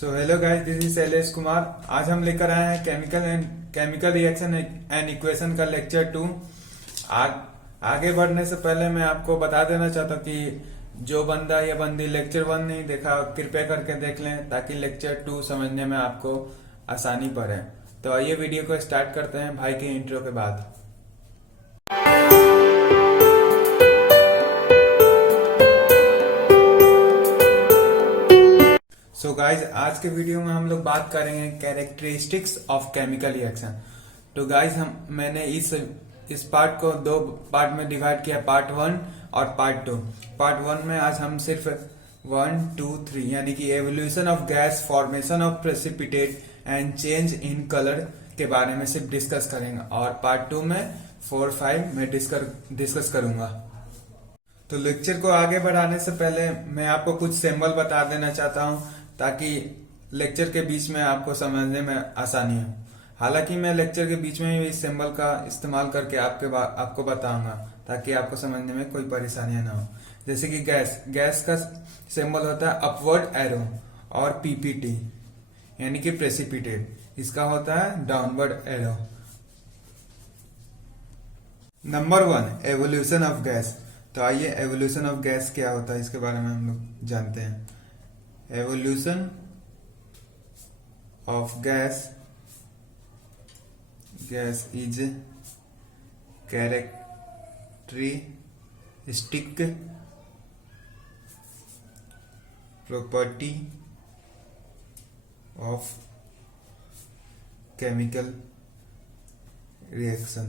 So hello guys, this is Shailesh Kumar. आज हम लेकर आए हैं केमिकल रिएक्शन एंड इक्वेशन का लेक्चर 2। आगे बढ़ने से पहले मैं आपको बता देना चाहता हूँ कि जो बंदा या बंदी लेक्चर 1 नहीं देखा, कृपया करके देख लें ताकि लेक्चर 2 समझने में आपको आसानी पड़े। तो आइए वीडियो को स्टार्ट करते हैं भाई के इंट्रो के बाद। सो गाइज, आज के वीडियो में हम लोग बात करेंगे कैरेक्टरिस्टिक्स ऑफ केमिकल रिएक्शन। तो गाइज मैंने इस पार्ट को दो पार्ट में डिवाइड किया, पार्ट 1 और पार्ट 2। पार्ट 1 में आज हम सिर्फ 1, 2, 3 यानी कि evolution of gas, formation of precipitate and change in colour के बारे में सिर्फ डिस्कस करेंगे, और पार्ट 2 में 4, 5 में डिस्कस करूंगा। तो लेक्चर को आगे बढ़ाने से पहले मैं आपको कुछ सिंबल बता देना चाहता हूं ताकि लेक्चर के बीच में आपको समझने में आसानी हो। हालांकि मैं लेक्चर के बीच में ही इस सिंबल का इस्तेमाल करके आपको बताऊंगा ताकि आपको समझने में कोई परेशानियां ना हो। जैसे कि गैस का सिंबल होता है अपवर्ड एरो, और पीपीटी यानी कि प्रेसिपिटेट, इसका होता है downward arrow. Number 1, evolution of gas. तो आइए एवोल्यूशन ऑफ गैस क्या होता है इसके बारे में हम लोग जानते हैं। Evolution of gas is characteristic property of chemical reaction.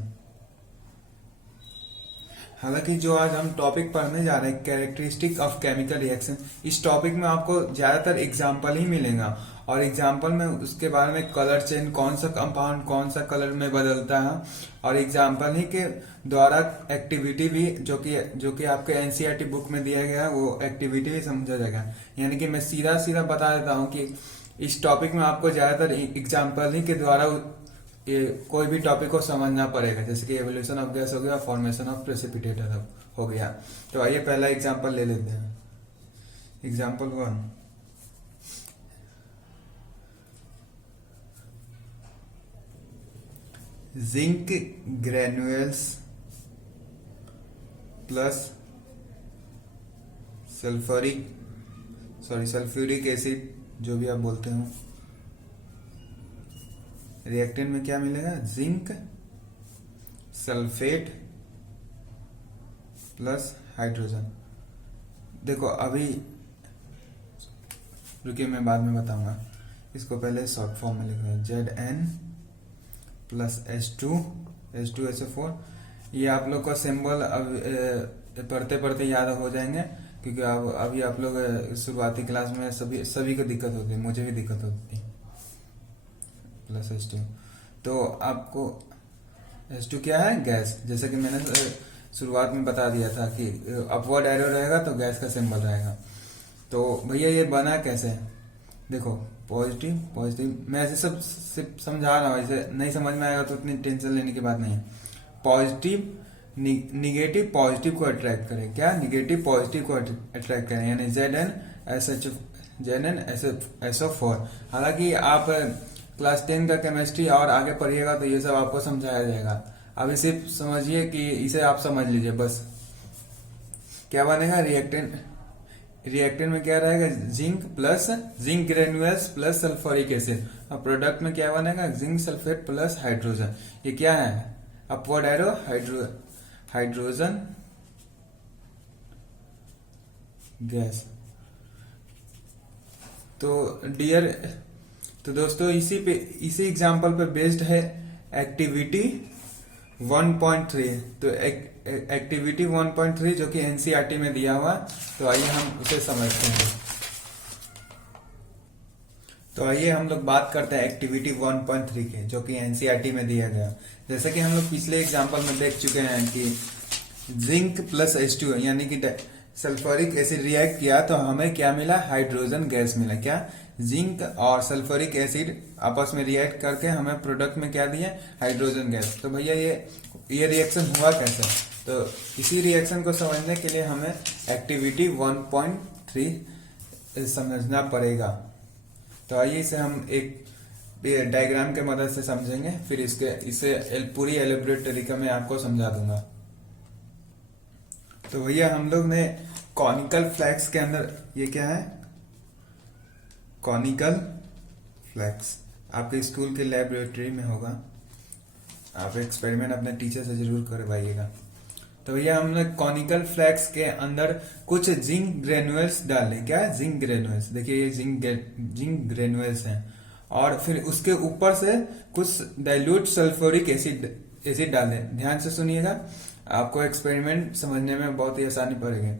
हालांकि जो आज हम टॉपिक पढ़ने जा रहे हैं कैरेक्टरिस्टिक ऑफ केमिकल रिएक्शन, इस टॉपिक में आपको ज्यादातर एग्जाम्पल ही मिलेगा, और एग्जाम्पल में उसके बारे में कलर चेंज, कौन सा कंपाउंड कौन सा कलर में बदलता है, और एग्जाम्पल ही के द्वारा एक्टिविटी भी जो कि आपके एनसीईआरटी बुक में दिया गया है वो एक्टिविटी भी समझा जाएगा। यानी कि मैं सीधा बता देता हूँ कि इस टॉपिक में आपको ज्यादातर एग्जाम्पल ही के द्वारा ये कोई भी टॉपिक को समझना पड़ेगा। जैसे कि एवोल्यूशन ऑफ गैस हो गया, फॉर्मेशन ऑफ प्रेसिपिटेट हो गया। तो आइए पहला एग्जांपल ले लेते हैं। Example 1, zinc granules plus sulphuric acid, जो भी आप बोलते हो, रिएक्टेंट में क्या मिलेगा? Zinc sulphate plus hydrogen. देखो अभी रुकिए, मैं बाद में बताऊंगा। इसको पहले शॉर्ट फॉर्म में लिख रहे हैं, Zn प्लस H2SO4। ये आप लोग का सिंबल अब पढ़ते याद हो जाएंगे, क्योंकि अभी आप लोग शुरुआती क्लास में सभी को दिक्कत होती है, मुझे भी दिक्कत होती है। प्लस H2, तो आपको H2 क्या है? गैस। जैसे कि मैंने शुरुआत में बता दिया था कि अपवर्ड एरो रहेगा तो गैस का सिंबल रहेगा। तो भैया ये बना कैसे? देखो पॉजिटिव मैं ऐसे सब समझा रहा हूँ, ऐसे नहीं समझ में आएगा तो इतनी टेंशन लेने की बात नहीं है। पॉजिटिव निगेटिव पॉजिटिव को अट्रैक्ट करें। क्या? निगेटिव पॉजिटिव को अट्रैक्ट करें, यानी ZnSO4। हालांकि आप क्लास 10 का केमिस्ट्री और आगे पढ़िएगा तो ये सब आपको समझाया जाएगा। अभी सिर्फ समझिए कि इसे आप समझ लीजिए बस। क्या बनेगा? रिएक्टेंट में क्या रहेगा? Zinc granules plus sulphuric acid, और प्रोडक्ट में क्या बनेगा? Zinc sulphate plus hydrogen. ये क्या है? Upward arrow, hydrogen gas. तो दोस्तों इसी एग्जांपल पे बेस्ड है एक्टिविटी 1.3। तो एक्टिविटी 1.3 जो कि एनसीईआरटी में दिया हुआ, तो आइए हम उसे समझते हैं। तो आइए हम लोग बात करते हैं एक्टिविटी 1.3 के, जो कि एनसीईआरटी में दिया गया। जैसे कि हम लोग पिछले एग्जांपल में देख चुके हैं कि जिंक प्लस H2 यानी कि सल्फ्यूरिक एसिड रिएक्ट किया तो हमें क्या मिला? हाइड्रोजन गैस मिला। क्या? जिंक और सल्फ्यूरिक एसिड आपस में रिएक्ट करके हमें प्रोडक्ट में क्या दिया? Hydrogen gas. तो भैया ये रिएक्शन हुआ कैसे? तो इसी रिएक्शन को समझने के लिए हमें एक्टिविटी 1.3 समझना पड़ेगा। तो आइए इसे हम एक डायग्राम के मदद से समझेंगे, फिर इसे पूरी एलिब्रेट तरीके में आपको समझा दूंगा। तो भैया हम लोग ने कॉनिकल फ्लैक्स के अंदर, ये क्या है, कॉनिकल फ्लैक्स आपके स्कूल के लेबोरेटरी में होगा, आप एक्सपेरिमेंट अपने टीचर से जरूर करवाइएगा। तो भैया हमने कॉनिकल फ्लैक्स के अंदर कुछ जिंक ग्रेनुअल्स डाले। क्या है, जिंक ग्रेनुअल्स, देखिए ये जिंक ग्रेनुअल्स हैं, और फिर उसके ऊपर से कुछ डाइल्यूट सल्फ्यूरिक एसिड डाले। ध्यान से सुनिएगा, आपको एक्सपेरिमेंट समझने में बहुत ही आसानी पड़ेगी।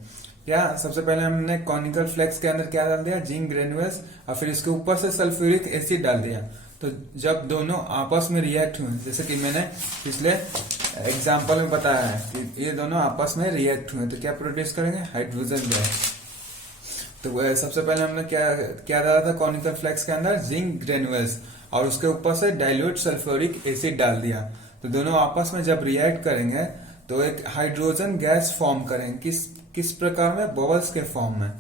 क्या, सबसे पहले हमने कॉनिकल फ्लैक्स के अंदर क्या डाल दिया, जिंक ग्रेनुअल्स, और फिर इसके ऊपर से सल्फ्यूरिक एसिड डाल दिया। तो जब दोनों आपस में रिएक्ट हुए, जैसे कि मैंने पिछले एग्जाम्पल में बताया है कि ये दोनों आपस में रिएक्ट हुए, तो क्या प्रोड्यूस करेंगे, हाइड्रोजन गैस। तो सबसे पहले हमने क्या डाला था कॉनिकल फ्लैक्स के अंदर, जिंक ग्रेनुअल्स, और उसके ऊपर से डाइल्यूट सल्फ्यूरिक एसिड डाल दिया। तो दोनों आपस में जब रिएक्ट करेंगे तो एक हाइड्रोजन गैस फॉर्म करेंगे। किस प्रकार में, बबल्स के फॉर्म में।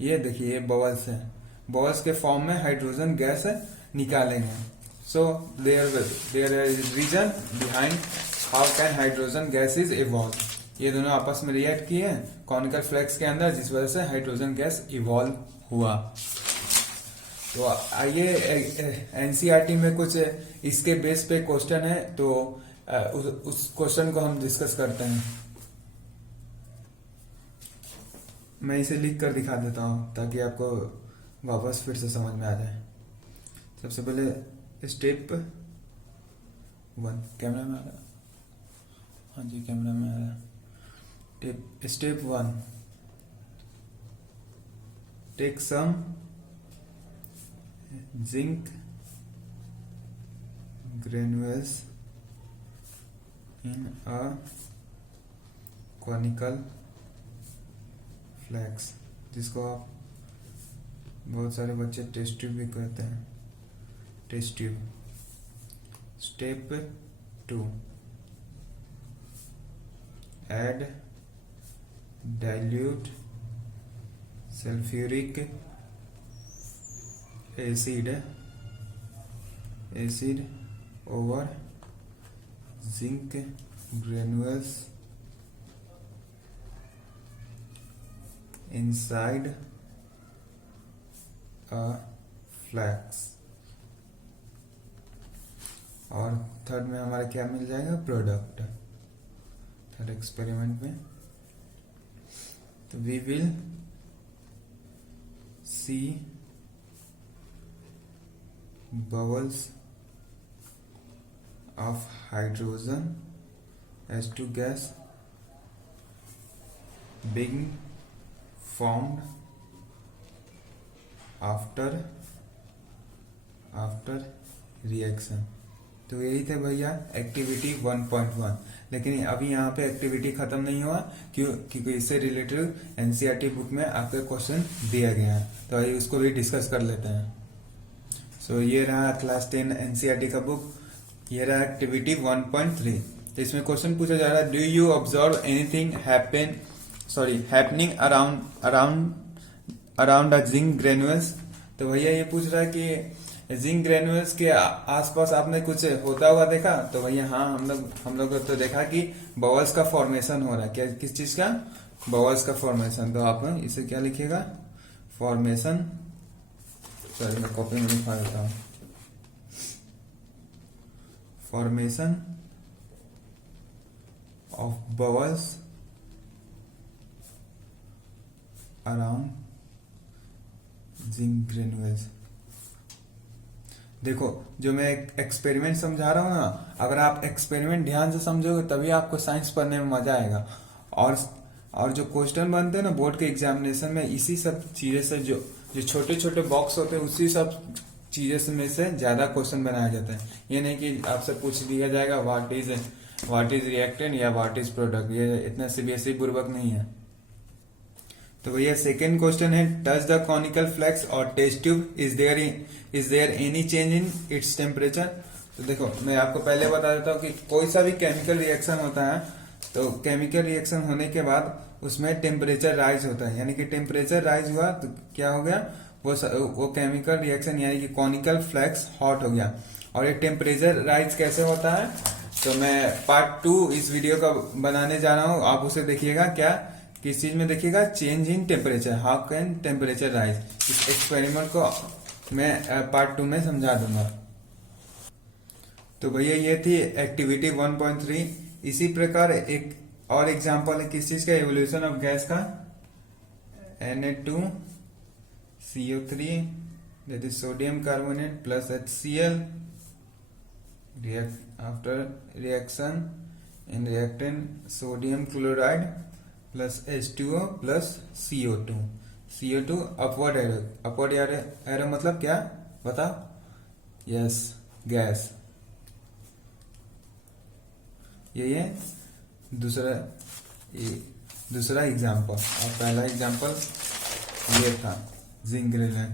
ये देखिए, ये बबल्स है, बबल्स के फॉर्म में हाइड्रोजन गैस निकालेंगे। So there is reason behind how can hydrogen gas is evolve. ये दोनों आपस में रिएक्ट किए कॉनिकल फ्लैक्स के अंदर, जिस वजह से हाइड्रोजन गैस इवॉल्व हुआ। तो आइए एनसीईआरटी में कुछ इसके बेस पे क्वेश्चन है, तो उस क्वेश्चन को हम डिस्कस करते हैं। मैं इसे लिख कर दिखा देता हूँ ताकि आपको वापस फिर से समझ में आ जाए। सबसे पहले स्टेप 1, कैमरा में आ रहा है, हाँ जी कैमरा में आ रहा है। Step 1, take some zinc granules in a conical flask, जिसको आप बहुत सारे बच्चे टेस्ट ट्यूब भी कहते हैं, test tube. Step 2, add dilute sulphuric acid over zinc granules inside a flax। और थर्ड में हमारा क्या मिल जाएगा, प्रोडक्ट, थर्ड एक्सपेरिमेंट में। तो we will see bubbles of hydrogen H2 gas being formed after reaction। तो यही थे भैया एक्टिविटी 1.1। लेकिन अभी यहाँ पे एक्टिविटी खत्म नहीं हुआ, क्योंकि इससे रिलेटेड एनसीईआरटी बुक में आपके क्वेश्चन दिया गया है, तो आइए उसको भी डिस्कस कर लेते हैं। सो ये रहा क्लास 10 एनसीईआरटी का बुक, ये रहा एक्टिविटी 1.3। तो इसमें क्वेश्चन पूछा जा रहा है, do you observe anything happening around a zinc granules. तो भैया ये पूछ रहा है कि जिंक ग्रेनुअल्स के आसपास आपने कुछ होता हुआ देखा। तो भैया हाँ, हम लोग तो देखा कि बबल्स का फॉर्मेशन हो रहा है। क्या, किस चीज का, बबल्स का फॉर्मेशन। तो आप इसे क्या लिखिएगा, फॉर्मेशन, सॉरी मैं कॉपी में लिखवा देता हूँ, formation of bubbles around zinc granules. देखो, जो मैं एक्सपेरिमेंट समझा रहा हूँ ना, अगर आप एक्सपेरिमेंट ध्यान से समझोगे तभी आपको साइंस पढ़ने में मजा आएगा। और जो क्वेश्चन बनते हैं ना बोर्ड के एग्जामिनेशन में, इसी सब चीजें से, जो छोटे छोटे बॉक्स होते हैं, उसी सब चीजें में से ज्यादा क्वेश्चन बनाया जाता है। ये नहीं कि आपसे पूछ दिया जाएगा व्हाट इज रिएक्टेंट या व्हाट इज प्रोडक्ट, ये इतना सीबीएसई पूर्वक नहीं है। तो भैया सेकेंड क्वेश्चन है, टच द कॉनिकल फ्लैक्स और test tube, is there any change in its temperature. तो देखो, मैं आपको पहले बता देता हूँ कि कोई सा भी केमिकल रिएक्शन होता है, तो केमिकल रिएक्शन होने के बाद उसमें टेम्परेचर राइज होता है, यानी कि टेम्परेचर राइज हुआ तो क्या हो गया, वो केमिकल रिएक्शन यानी कि कॉनिकल फ्लैक्स हॉट हो गया। और ये टेम्परेचर राइज कैसे होता है, तो मैं पार्ट 2 इस वीडियो का बनाने जा रहा हूँ, आप उसे देखिएगा। क्या किस चीज में देखिएगा, change in temperature, how can temperature rise. इस एक्सपेरिमेंट को मैं पार्ट 2 में समझा दूंगा। तो भैया ये थी एक्टिविटी 1.3। इसी प्रकार एक और एग्जांपल है किस चीज का, एवोल्यूशन ऑफ गैस का, Na2CO3 that is sodium carbonate plus HCl after reaction in reactant sodium chloride plus H2O plus CO2। CO2 upward arrow, upward arrow मतलब क्या बताओ, यस गैस। ये दूसरा एग्जाम्पल, और पहला एग्जाम्पल ये था जिंक ग्रेनुलेट।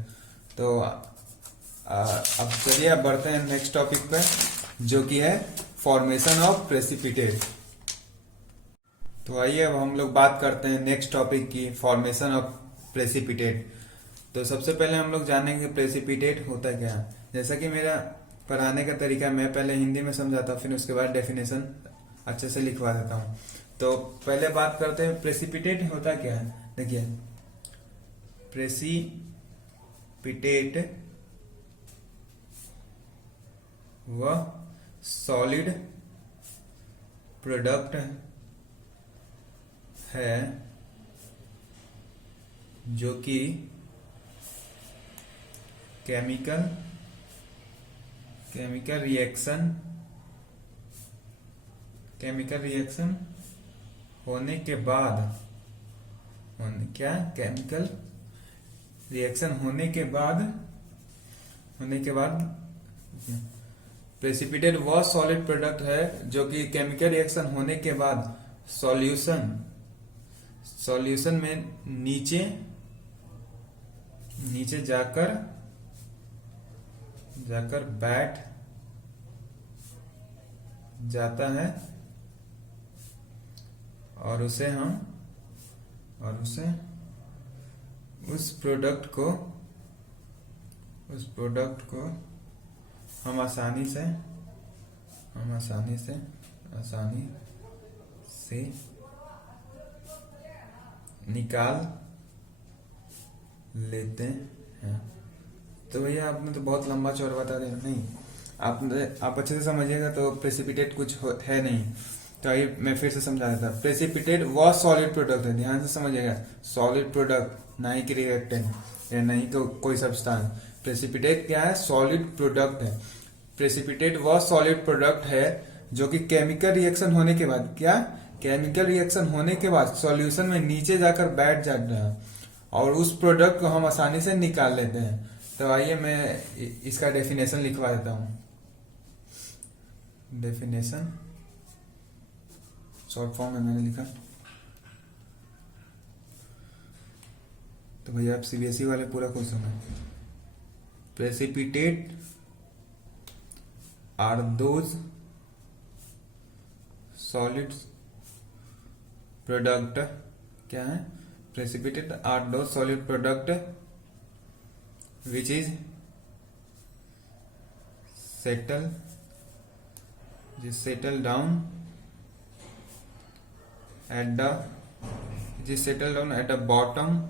तो अब चलिए अब बढ़ते हैं नेक्स्ट टॉपिक पे, जो कि है फॉर्मेशन ऑफ प्रेसिपिटेट। तो आइए अब हम लोग बात करते हैं नेक्स्ट टॉपिक की, फॉर्मेशन ऑफ प्रेसिपिटेट। तो सबसे पहले हम लोग जानेंगे प्रेसिपिटेट होता क्या है। जैसा कि मेरा पढ़ाने का तरीका, मैं पहले हिंदी में समझाता हूँ, फिर उसके बाद डेफिनेशन अच्छे से लिखवा देता हूँ। तो पहले बात करते हैं प्रेसिपिटेट होता क्या है। देखिए, प्रेसिपिटेट वह सॉलिड प्रोडक्ट है जो कि केमिकल रिएक्शन होने के बाद, केमिकल रिएक्शन होने के बाद प्रेसिपिटेट वह सॉलिड प्रोडक्ट है जो कि केमिकल रिएक्शन होने के बाद सॉल्यूशन में नीचे जाकर बैठ जाता है, और उस प्रोडक्ट को हम आसानी से निकाल लेते हैं। तो भैया आपने तो बहुत लंबा चौड़ा बता दिया, नहीं आप अच्छे से समझिएगा। तो प्रेसिपिटेट कुछ है नहीं, तो आइए मैं फिर से समझा देता। प्रेसिपिटेट वह सॉलिड प्रोडक्ट है, ध्यान से समझिएगा, सॉलिड प्रोडक्ट, ना ही कि रिएक्टेंट या नहीं कोई सब्सटेंस। प्रेसिपिटेट क्या है, सॉलिड प्रोडक्ट है। प्रेसिपिटेट वह सॉलिड प्रोडक्ट है जो कि केमिकल रिएक्शन होने के बाद, केमिकल रिएक्शन होने के बाद सॉल्यूशन में नीचे जाकर बैठ जाता है, और उस प्रोडक्ट को हम आसानी से निकाल लेते हैं। तो आइए मैं इसका डेफिनेशन लिखवा देता हूं। डेफिनेशन शॉर्ट फॉर्म में मैंने लिखा, तो भैया आप सीबीएसई वाले पूरा क्वेश्चन है। Precipitate are those solid product, क्या है, precipitate are those solid product which is settle down at the bottom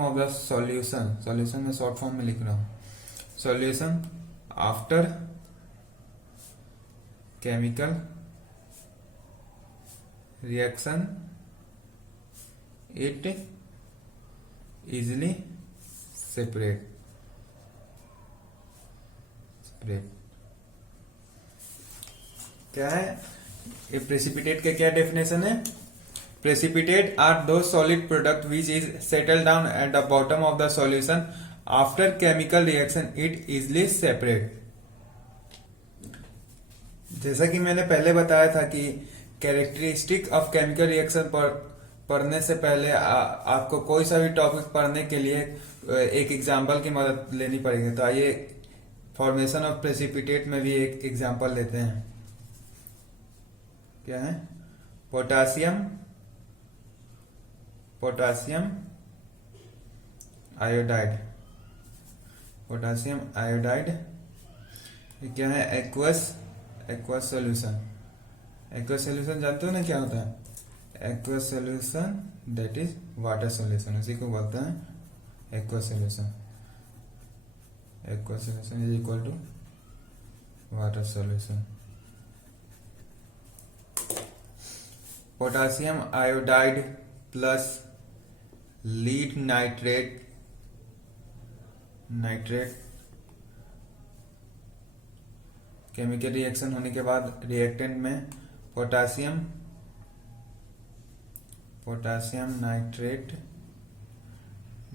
of the solution में शॉर्ट फॉर्म में लिख रहा हूँ, solution after chemical reaction it easily separate। क्या है ये प्रेसिपिटेट का, क्या डेफिनेशन है। प्रेसिपिटेट आर दो solid product which is settle down at the bottom of the solution after chemical reaction it easily separate. जैसा कि मैंने पहले बताया था कि कैरेक्टरिस्टिक ऑफ केमिकल रिएक्शन पर पढ़ने से पहले आपको कोई सा भी टॉपिक पढ़ने के लिए एक एग्जाम्पल की मदद लेनी पड़ेगी। तो आइए फॉर्मेशन ऑफ प्रेसिपिटेट में भी एक एग्जाम्पल लेते हैं। क्या है, पोटासियम आयोडाइड, पोटासियम आयोडाइड। ये क्या है? Aqueous solution. एक्वस सॉल्यूशन जानते हो ना क्या होता है? Aqueous solution that is water solution, उसी को बोलते हैं aqueous solution. Aqueous solution is equal to water solution. Potassium iodide plus lead nitrate chemical reaction होने के बाद रिएक्टेंट में potassium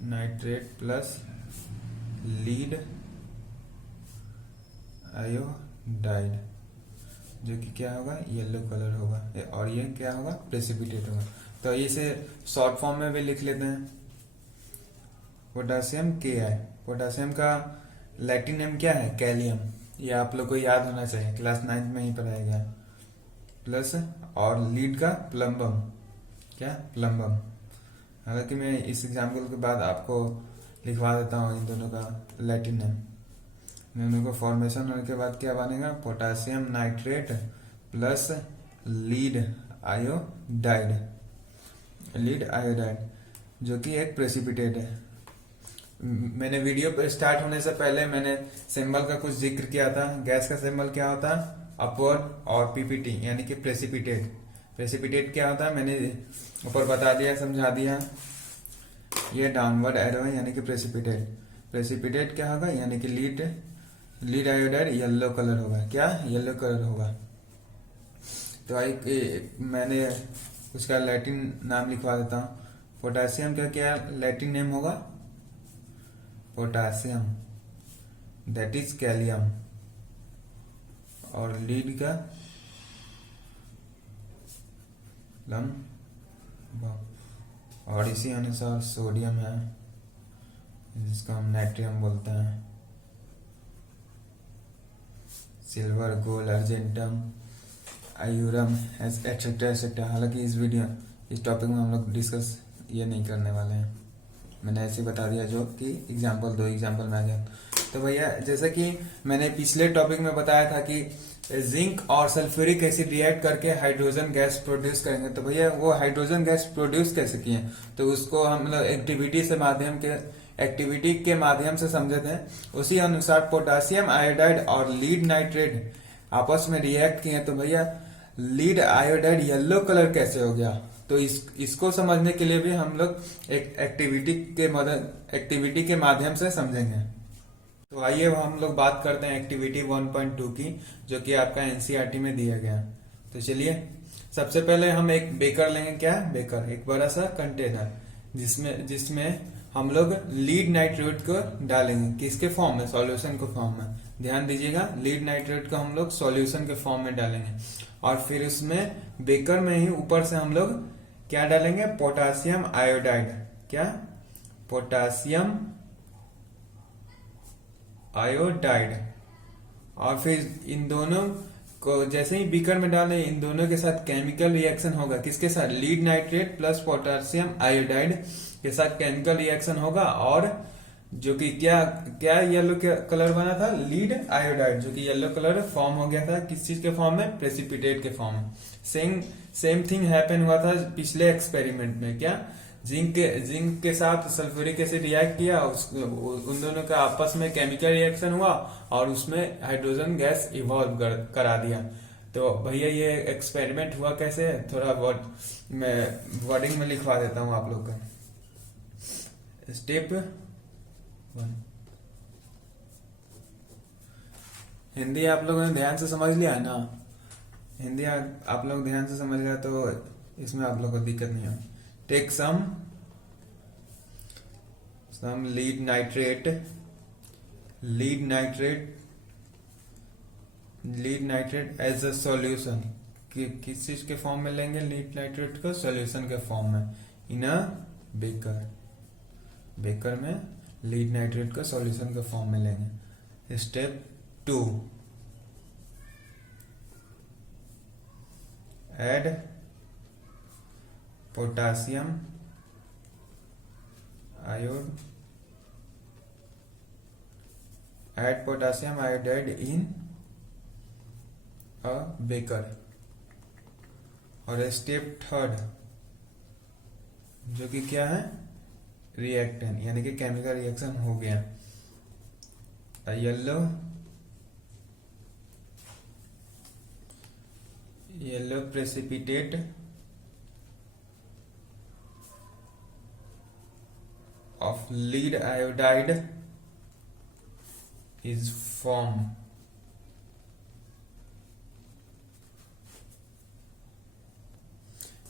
nitrate plus lead iodide, जो कि क्या होगा? येलो कलर होगा, और ये क्या होगा? प्रेसिपिटेट होगा। तो इसे शॉर्ट फॉर्म में भी लिख लेते हैं, पोटासियम Ki। पोटासियम का लैटिन नेम क्या है? कैलियम। ये आप लोग को याद होना चाहिए, क्लास 9 में ही पढ़ाया गया। प्लस और लीड का प्लम्बम, क्या? प्लम्बम। हालांकि मैं इस एग्जाम्पल के बाद आपको लिखवा देता हूँ इन दोनों का लैटिन नेम। दोनों को फॉर्मेशन होने के बाद क्या बनेगा? Potassium nitrate plus lead iodide, जो कि एक प्रेसिपिटेट है। मैंने वीडियो पर स्टार्ट होने से पहले मैंने सिंबल का कुछ जिक्र किया था। गैस का सिंबल क्या होता है? अपवर्ड, और पीपीटी यानी कि प्रेसिपिटेट क्या होता है मैंने ऊपर बता दिया, समझा दिया। ये डाउनवर्ड एरो है यानी कि प्रेसिपिटेट क्या होगा? यानी कि लीड आयोडाइड येलो कलर होगा। क्या? येलो कलर होगा। तो मैंने उसका लैटिन नाम लिखवा देता हूँ। पोटासियम का क्या लैटिन नेम होगा? पोटासियम दैट इज कैलियम, और लीड का और इसी अनुसार सोडियम है, जिसको हम नाइट्रियम बोलते हैं। Silver, gold, argentum, aurum, etcetera. हालांकि इस टॉपिक में हम लोग डिस्कस ये नहीं करने वाले हैं, मैंने ऐसे बता दिया जो कि दो एग्जाम्पल में आ गया। तो भैया जैसे कि मैंने पिछले टॉपिक में बताया था कि जिंक और सल्फ्यूरिक एसिड रिएक्ट करके हाइड्रोजन गैस प्रोड्यूस करेंगे। तो भैया वो हाइड्रोजन गैस प्रोड्यूस कैसे किए? तो उसको हम लोग एक्टिविटी के माध्यम से समझे थे। उसी अनुसार पोटासियम आयोडाइड और लीड नाइट्रेट आपस में रिएक्ट किए। तो भैया लीड आयोडाइड येलो कलर कैसे हो गया? तो इसको समझने के लिए भी हम लोग एक एक्टिविटी के माध्यम से समझेंगे। तो आइए हम लोग बात करते हैं एक्टिविटी 1.2 की, जो कि आपका एनसीईआरटी में दिया गया। तो चलिए सबसे पहले हम एक बेकर लेंगे। क्या? बेकर, एक बड़ा सा कंटेनर जिसमें हम लोग लीड नाइट्रेट को डालेंगे। किसके फॉर्म में? सॉल्यूशन के फॉर्म में। ध्यान दीजिएगा, लीड नाइट्रेट को हम लोग सॉल्यूशन के फॉर्म में डालेंगे, और फिर उसमें बेकर में ही ऊपर से हम लोग क्या डालेंगे? Potassium iodide. क्या? Potassium iodide. और फिर इन दोनों को जैसे ही बीकर में डालें, इन दोनों के साथ केमिकल रिएक्शन होगा। किसके साथ? Lead nitrate plus potassium iodide के साथ केमिकल रिएक्शन होगा, और जो कि क्या येलो कलर बना था? लीड आयोडाइड, जो कि येलो कलर फॉर्म हो गया था। किस चीज के फॉर्म में? प्रेसिपिटेट के फॉर्म में। सेम थिंग हैपन हुआ था पिछले एक्सपेरिमेंट में। क्या? जिंक के साथ सल्फ्यूरिक एसिड रिएक्ट किया, उन दोनों का आपस में केमिकल रिएक्शन हुआ, और उसमें हाइड्रोजन गैस इवॉल्व करा दिया। तो भैया ये एक्सपेरिमेंट हुआ कैसे? थोड़ा वर्डिंग में लिखवा देता हूं आप लोग का। स्टेप 1, हिंदी आप लोगों ने ध्यान से समझ लिया है ना? हिंदी आप लोग ध्यान से समझ लिया तो इसमें आप लोग को दिक्कत नहीं है। Take some lead nitrate as a solution. किस चीज के फॉर्म में लेंगे लीड नाइट्रेट को? सॉल्यूशन के फॉर्म में, इन अ बेकर में लीड नाइट्रेट को सॉल्यूशन के फॉर्म में लेंगे। Step 2, add potassium add potassium iodide in a beaker. और स्टेप थर्ड जो कि क्या है, रिएक्टेंट, यानी कि केमिकल रिएक्शन हो गया। Yellow precipitate of lead iodide is formed।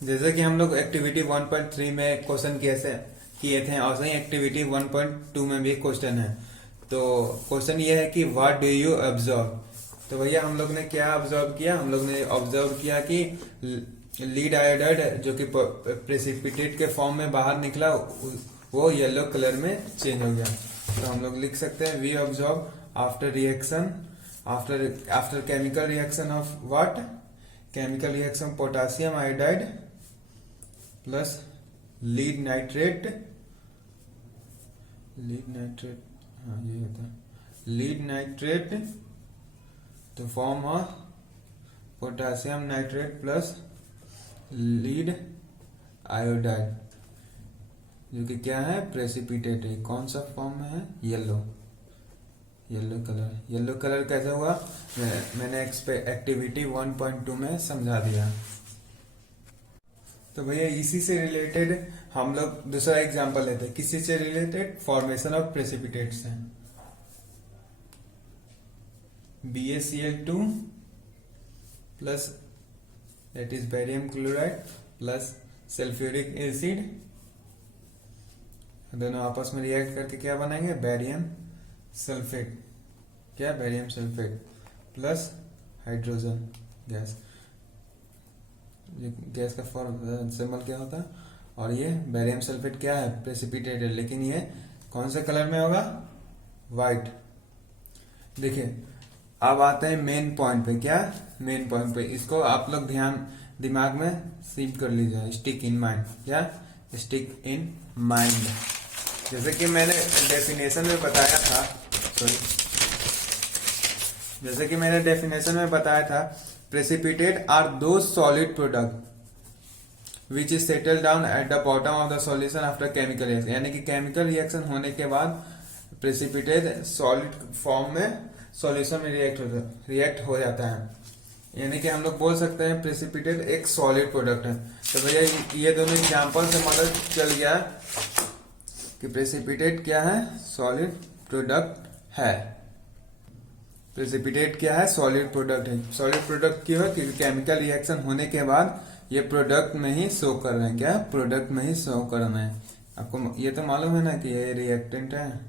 जैसे कि हम लोग एक्टिविटी 1.3 में क्वेश्चन किए थे, और सही एक्टिविटी 1.2 में भी क्वेश्चन है। तो क्वेश्चन ये है कि व्हाट डू यू ऑब्जर्व। तो भैया हम लोग ने क्या ऑब्जर्व किया, हम लोग ने ऑब्जर्व किया कि लीड आयोडाइड जो कि प्रेसिपिटेट के फॉर्म में बाहर निकला वो येलो कलर में चेंज हो गया। तो हम लोग लिख सकते हैं we observe after reaction, after chemical reaction of what, chemical reaction potassium iodide plus lead nitrate, हाँ ये होता है लीड नाइट्रेट तो form of potassium nitrate plus lead iodide जो कि क्या है, प्रेसिपिटेट है। कौन सा फॉर्म में है, येलो कलर। येलो कलर कैसे हुआ, मैंने एक्टिविटी 1.2 में समझा दिया। तो भैया इसी से रिलेटेड हम लोग दूसरा एग्जांपल लेते हैं। किसी से रिलेटेड, फॉर्मेशन ऑफ प्रेसिपिटेट से। BaCl2 plus that is barium chloride plus sulphuric acid, दोनों आपस में रिएक्ट करके क्या बनाएंगे, बैरियम सल्फेट। क्या, barium sulphate plus hydrogen gas. Gas का फॉर्म सिंबल क्या होता है, और ये बैरियम सल्फेट क्या है, प्रेसिपिटेट है, लेकिन ये कौन से कलर में होगा, व्हाइट। देखिए अब आते हैं मेन पॉइंट पे। क्या, मेन पॉइंट पे, इसको आप लोग दिमाग में सीव कर लीजिए, स्टिक इन माइंड। क्या, स्टिक इन माइंड। जैसे कि मैंने डेफिनेशन में बताया था, प्रेसिपिटेट आर दो solid product which is settle down at the bottom of the solution after chemical reaction. यानी कि केमिकल रिएक्शन होने के बाद प्रेसिपिटेट सॉलिड फॉर्म में सॉल्यूशन में रिएक्ट हो जाता है। यानी कि हम लोग बोल सकते हैं प्रेसिपिटेट एक सॉलिड प्रोडक्ट है। तो भैया ये दोनों एग्जांपल से मदद चल गया कि प्रेसिपिटेट क्या है, सॉलिड प्रोडक्ट है। प्रेसिपिटेट क्या है, सॉलिड प्रोडक्ट है। सॉलिड प्रोडक्ट क्यों है, क्योंकि केमिकल रिएक्शन होने के बाद ये प्रोडक्ट में ही शो कर रहे हैं। क्या, प्रोडक्ट में ही शो कर रहे हैं। आपको ये तो मालूम है ना कि ये रिएक्टेंट है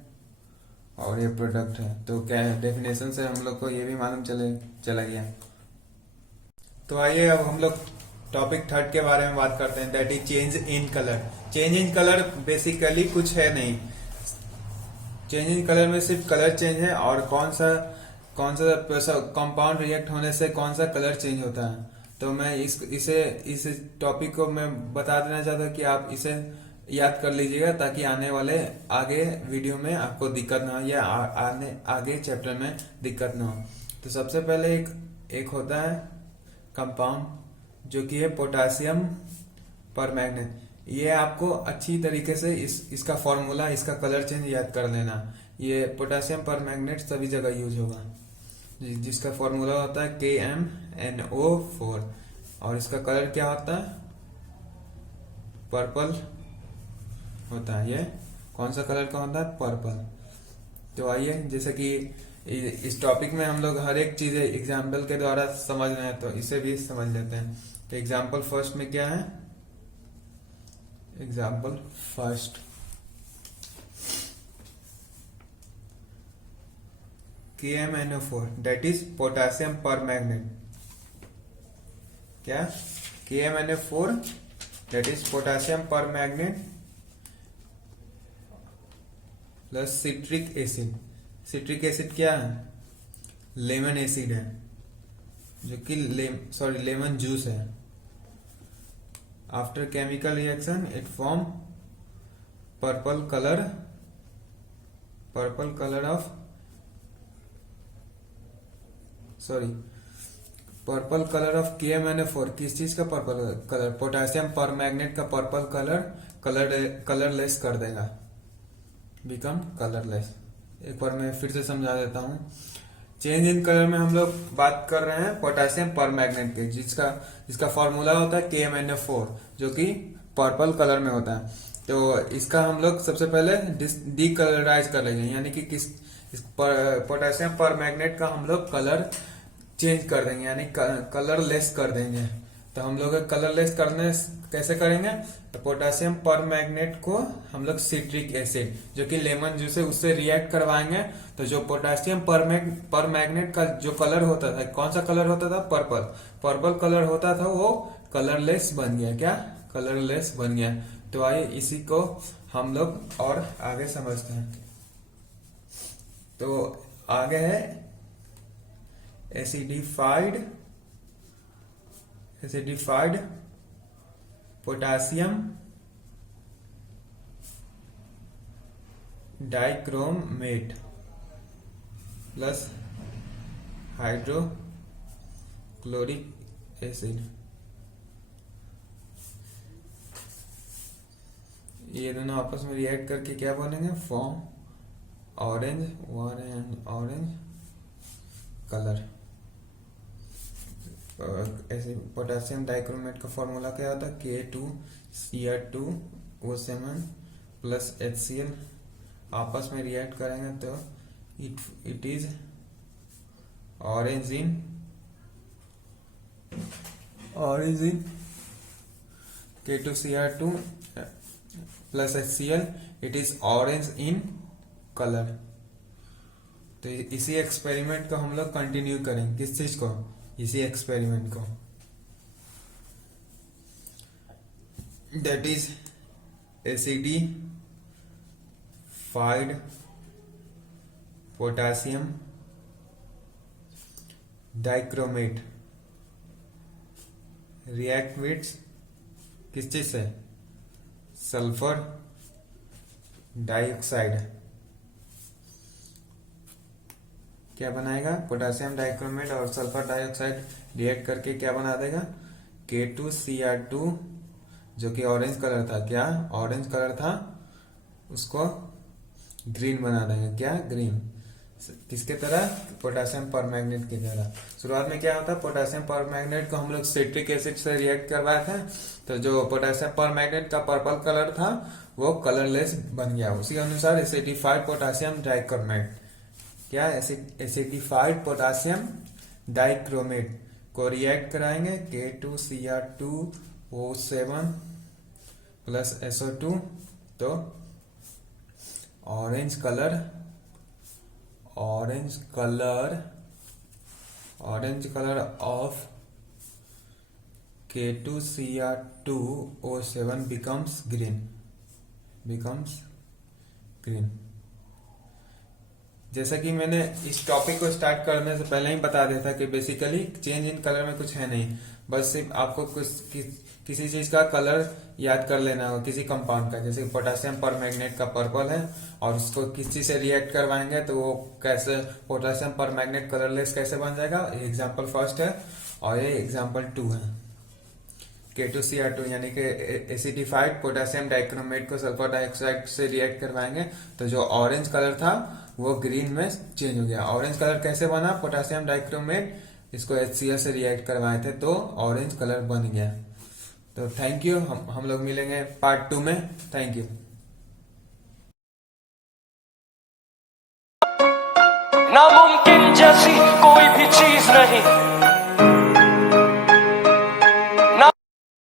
और ये प्रोडक्ट है। तो क्या है, डेफिनेशन से हम लोग को ये भी मालूम चला गया। तो आइए अब हम लोग टॉपिक थर्ड के बारे में बात करते हैं, that is change in colour. Change in colour basically कुछ है नहीं, चेंज इन कलर में सिर्फ कलर चेंज है, और कौन सा कंपाउंड रिएक्ट होने से कौन सा कलर चेंज होता है। तो मैं इस टॉपिक को मैं बता देना चाहता हूँ कि आप इसे याद कर लीजिएगा, ताकि आने वाले आगे वीडियो में आपको दिक्कत ना हो, या आगे चैप्टर में दिक्कत ना हो। तो सबसे पहले एक होता है कंपाउंड जो कि है पोटासियम परमैंगनेट। ये आपको अच्छी तरीके से इसका फॉर्मूला, इसका कलर चेंज याद कर लेना। ये पोटासियम परमैंगनेट सभी जगह यूज होगा, जिसका फॉर्मूला होता है KMnO4, और इसका कलर क्या होता है, पर्पल होता है। ये कौन सा कलर का होता है, पर्पल। तो आइए, जैसे कि इस टॉपिक में हम लोग हर एक चीज एग्जाम्पल के द्वारा समझ रहे हैं, तो इसे भी समझ लेते हैं। तो एग्जाम्पल फर्स्ट में क्या है, example first KMnO4 that is potassium permanganate. क्या, KMnO4 that is potassium permanganate plus citric acid. Citric acid क्या है, लेमन एसिड है, जो कि लेमन जूस है। After chemical reaction it form purple colour of sorry, purple colour of KMnO4, किस चीज का पर्पल कलर? पोटेशियम परमैग्नेट का पर्पल कलरलेस कर देगा, बिकम कलरलेस। एक बार मैं फिर से समझा देता हूँ। चेंज इन कलर में हम लोग बात कर रहे हैं पोटेशियम परमैग्नेट के, जिसका फॉर्मूला होता है KMnO4, जो कि पर्पल कलर में होता है। तो इसका हम लोग सबसे पहले डीकलराइज कर लेंगे, यानी कि इस पोटेशियम परमैग्नेट का हम लोग कलर चेंज कर देंगे, यानी कलरलेस कर देंगे। तो हम लोग कलरलेस करने कैसे करेंगे? तो पोटेशियम परमैग्नेट को हम लोग सिट्रिक एसिड, जो कि लेमन जूस है, उससे रिएक्ट करवाएंगे। तो जो पोटेशियम परमैग्नेट का जो कलर होता था, कौन सा कलर होता था? पर्पल कलर होता था, वो कलरलेस बन गया। क्या? कलरलेस बन गया। तो आइए इसी को हम लोग और आगे समझते हैं। तो आगे है acidified potassium dichromate plus hydrochloric acid. ये दोनों आपस में रिएक्ट करके क्या बनेंगे? Form orange colour. ऐसे पोटेशियम डाइक्रोमेट का फॉर्मूला क्या होता है? K2Cr2O7 प्लस HCl, आपस में रिएक्ट करेंगे तो it is orange in K2Cr2 plus HCl, it is orange in colour. तो इसी एक्सपेरिमेंट को हम लोग कंटिन्यू करेंगे। किस चीज को? इसी एक्सपेरिमेंट को, that is acidified potassium dichromate react with किस चीज से? Sulphur dioxide. क्या बनाएगा? पोटेशियम डाइक्रोमेट और सल्फर डाइऑक्साइड रिएक्ट करके क्या बना देगा? K2Cr2, जो कि ऑरेंज कलर था। क्या? ऑरेंज कलर था, उसको ग्रीन बना देंगे। क्या? ग्रीन। किसके तरह? पोटेशियम परमैग्नेट की तरह। शुरुआत में क्या होता है? पोटेशियम परमैग्नेट को हम लोग सिट्रिक एसिड से रिएक्ट करवाए थे, तो जो पोटेशियम परमैग्नेट का पर्पल कलर था वो कलरलेस बन गया। उसी अनुसार एसिडिफाइड पोटेशियम डाइक्रोमेट, क्या? एसिडिफाइड पोटेशियम डाइक्रोमेट को रिएक्ट कराएंगे K2Cr2O7 प्लस SO2, तो orange colour of K2Cr2O7 becomes green। जैसा कि मैंने इस टॉपिक को स्टार्ट करने से पहले ही बता दिया था कि बेसिकली चेंज इन कलर में कुछ है नहीं, बस सिर्फ आपको किसी चीज का कलर याद कर लेना हो, किसी कंपाउंड का। जैसे पोटेशियम परमैग्नेट का पर्पल है और उसको किस चीज से रिएक्ट करवाएंगे तो वो कैसे पोटेशियम परमैग्नेट कलरलेस कैसे बन जाएगा। एग्जाम्पल फर्स्ट है और ये एग्जाम्पल 2 है। K2Cr2 यानी कि एसिडिफाइड पोटेशियम डाइक्रोमेट को सल्फर डाइऑक्साइड से रिएक्ट करवाएंगे तो जो ऑरेंज कलर था वो ग्रीन में चेंज हो गया। ऑरेंज कलर कैसे बना? पोटेशियम डाइक्रोमेट इसको HCl से रिएक्ट करवाए थे तो ऑरेंज कलर बन गया। तो थैंक यू, हम लोग मिलेंगे पार्ट 2 में। Thank you. नामुमकिन जैसी कोई भी चीज नहीं,